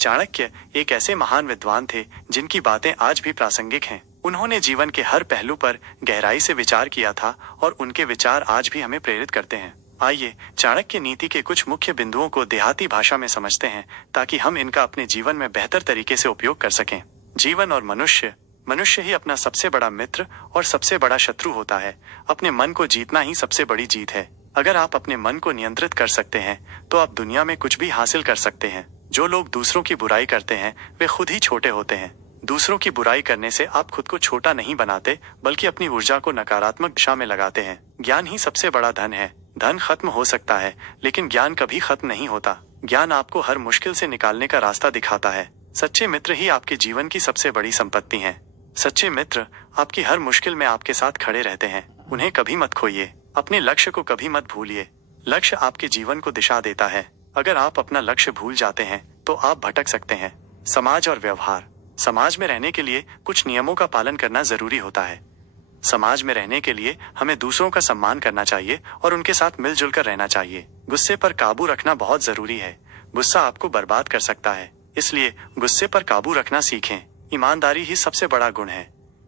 चाणक्य एक ऐसे महान विद्वान थे जिनकी बातें आज भी प्रासंगिक हैं। उन्होंने जीवन के हर पहलू पर गहराई से विचार किया था और उनके विचार आज भी हमें प्रेरित करते हैं। आइए चाणक्य नीति के कुछ मुख्य बिंदुओं को देहाती भाषा में समझते हैं ताकि हम इनका अपने जीवन में बेहतर तरीके से उपयोग कर सकें। जीवन और मनुष्य ही अपना सबसे बड़ा मित्र और सबसे बड़ा शत्रु होता है। अपने मन को जीतना ही सबसे बड़ी जीत है। अगर आप अपने मन को नियंत्रित कर सकते हैं तो आप दुनिया में कुछ भी हासिल कर सकते हैं। जो लोग दूसरों की बुराई करते हैं वे खुद ही छोटे होते हैं। दूसरों की बुराई करने से आप खुद को छोटा नहीं बनाते बल्कि अपनी ऊर्जा को नकारात्मक दिशा में लगाते हैं। ज्ञान ही सबसे बड़ा धन है। धन खत्म हो सकता है लेकिन ज्ञान कभी खत्म नहीं होता। ज्ञान आपको हर मुश्किल से निकालने का रास्ता दिखाता है। सच्चे मित्र ही आपके जीवन की सबसे बड़ी संपत्ति हैं। सच्चे मित्र आपकी हर मुश्किल में आपके साथ खड़े रहते हैं। उन्हें कभी मत खोइए। अपने लक्ष्य को कभी मत भूलिए। लक्ष्य आपके जीवन को दिशा देता है। अगर आप अपना लक्ष्य भूल जाते हैं तो आप भटक सकते हैं। समाज और व्यवहार। समाज में रहने के लिए कुछ नियमों का पालन करना जरूरी होता है। समाज में रहने के लिए हमें दूसरों का सम्मान करना चाहिए और उनके साथ मिलजुल कर रहना चाहिए। गुस्से पर काबू रखना बहुत जरूरी है। गुस्सा आपको बर्बाद कर सकता है, इसलिए गुस्से पर काबू रखना सीखें। ईमानदारी ही सबसे बड़ा गुण है।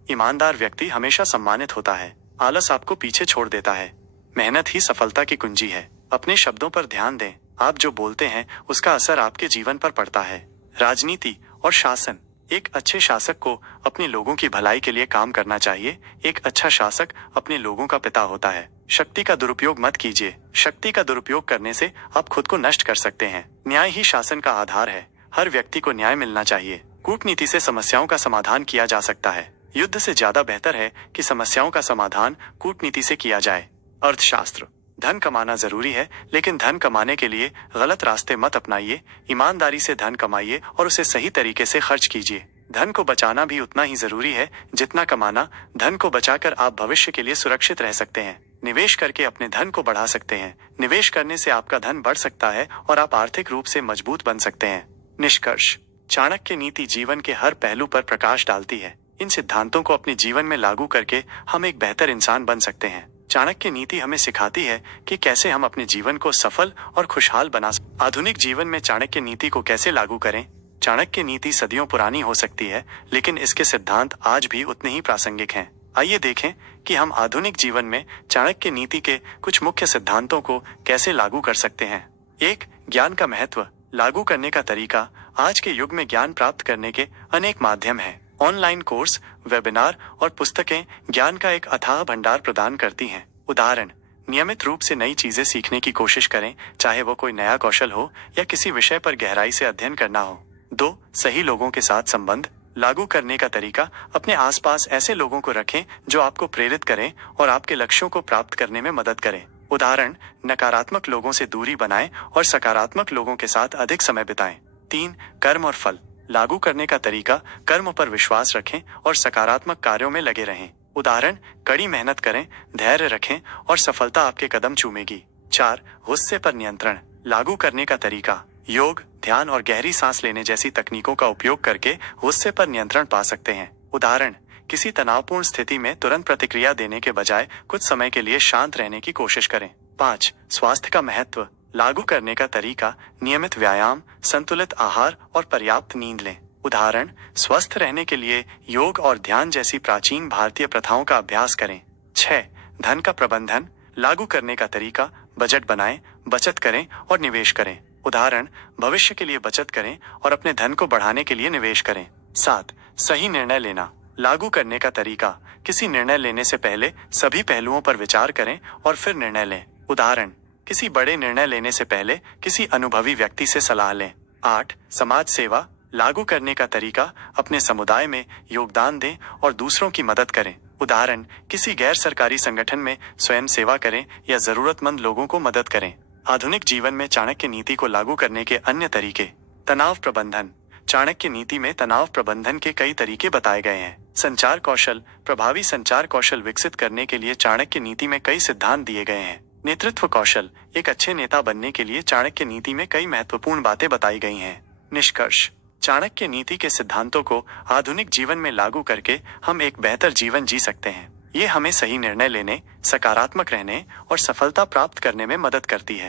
ईमानदार व्यक्ति हमेशा सम्मानित होता है। आलस आपको पीछे छोड़ देता है। मेहनत ही सफलता की कुंजी है। अपने शब्दों पर ध्यान दें। आप जो बोलते हैं उसका असर आपके जीवन पर पड़ता है। राजनीति और शासन। एक अच्छे शासक को अपने लोगों की भलाई के लिए काम करना चाहिए। एक अच्छा शासक अपने लोगों का पिता होता है। शक्ति का दुरुपयोग मत कीजिए। शक्ति का दुरुपयोग करने से आप खुद को नष्ट कर सकते हैं। न्याय ही शासन का आधार है। हर व्यक्ति को न्याय मिलना चाहिए। कूटनीति से समस्याओं का समाधान किया जा सकता है। युद्ध से ज्यादा बेहतर है कि समस्याओं का समाधान कूटनीति से किया जाए। अर्थशास्त्र। धन कमाना जरूरी है लेकिन धन कमाने के लिए गलत रास्ते मत अपनाइए। ईमानदारी से धन कमाइए और उसे सही तरीके से खर्च कीजिए। धन को बचाना भी उतना ही जरूरी है जितना कमाना। धन को बचाकर आप भविष्य के लिए सुरक्षित रह सकते हैं। निवेश करके अपने धन को बढ़ा सकते हैं। निवेश करने से आपका धन बढ़ सकता है और आप आर्थिक रूप से मजबूत बन सकते हैं। निष्कर्ष। चाणक्य नीति जीवन के हर पहलू पर प्रकाश डालती है। इन सिद्धांतों को अपने जीवन में लागू करके हम एक बेहतर इंसान बन सकते हैं। चाणक्य नीति हमें सिखाती है कि कैसे हम अपने जीवन को सफल और खुशहाल बना सकते। आधुनिक जीवन में चाणक्य नीति को कैसे लागू करें। चाणक्य नीति सदियों पुरानी हो सकती है लेकिन इसके सिद्धांत आज भी उतने ही प्रासंगिक हैं। आइए देखें कि हम आधुनिक जीवन में चाणक्य नीति के कुछ मुख्य सिद्धांतों को कैसे लागू कर सकते हैं। 1. ज्ञान का महत्व। लागू करने का तरीका। आज के युग में ज्ञान प्राप्त करने के अनेक माध्यम हैं। ऑनलाइन कोर्स, वेबिनार और पुस्तकें ज्ञान का एक अथाह भंडार प्रदान करती हैं। उदाहरण। नियमित रूप से नई चीजें सीखने की कोशिश करें, चाहे वो कोई नया कौशल हो या किसी विषय पर गहराई से अध्ययन करना हो। 2. सही लोगों के साथ संबंध। लागू करने का तरीका। अपने आसपास ऐसे लोगों को रखें जो आपको प्रेरित करें और आपके लक्ष्यों को प्राप्त करने में मदद करें। उदाहरण। नकारात्मक लोगों से दूरी बनाएं और सकारात्मक लोगों के साथ अधिक समय बिताएं। 3. कर्म और फल। लागू करने का तरीका। कर्म पर विश्वास रखें और सकारात्मक कार्यों में लगे रहें। उदाहरण। कड़ी मेहनत करें, धैर्य रखें और सफलता आपके कदम चूमेगी। 4. गुस्से पर नियंत्रण। लागू करने का तरीका। योग, ध्यान और गहरी सांस लेने जैसी तकनीकों का उपयोग करके गुस्से पर नियंत्रण पा सकते हैं। उदाहरण। किसी तनावपूर्ण स्थिति में तुरंत प्रतिक्रिया देने के बजाय कुछ समय के लिए शांत रहने की कोशिश करें। 5. स्वास्थ्य का महत्व। लागू करने का तरीका। नियमित व्यायाम, संतुलित आहार और पर्याप्त नींद लें। उदाहरण। स्वस्थ रहने के लिए योग और ध्यान जैसी प्राचीन भारतीय प्रथाओं का अभ्यास करें। 6. धन का प्रबंधन। लागू करने का तरीका। बजट बनाएं, बचत करें और निवेश करें। उदाहरण। भविष्य के लिए बचत करें और अपने धन को बढ़ाने के लिए निवेश करें। 7. सही निर्णय लेना। लागू करने का तरीका। किसी निर्णय लेने से पहले सभी पहलुओं पर विचार करें और फिर निर्णय लें। उदाहरण। किसी बड़े निर्णय लेने से पहले किसी अनुभवी व्यक्ति से सलाह लें। 8. समाज सेवा। लागू करने का तरीका। अपने समुदाय में योगदान दें और दूसरों की मदद करें। उदाहरण। किसी गैर सरकारी संगठन में स्वयं सेवा करें या जरूरतमंद लोगों को मदद करें। आधुनिक जीवन में चाणक्य नीति को लागू करने के अन्य तरीके। तनाव प्रबंधन। चाणक्य नीति में तनाव प्रबंधन के कई तरीके बताए गए हैं। संचार कौशल। प्रभावी संचार कौशल विकसित करने के लिए चाणक्य नीति में कई सिद्धांत दिए गए हैं। नेतृत्व कौशल। एक अच्छे नेता बनने के लिए चाणक्य नीति में कई महत्वपूर्ण बातें बताई गई हैं। निष्कर्ष। चाणक्य नीति के सिद्धांतों को आधुनिक जीवन में लागू करके हम एक बेहतर जीवन जी सकते हैं। ये हमें सही निर्णय लेने, सकारात्मक रहने और सफलता प्राप्त करने में मदद करती है।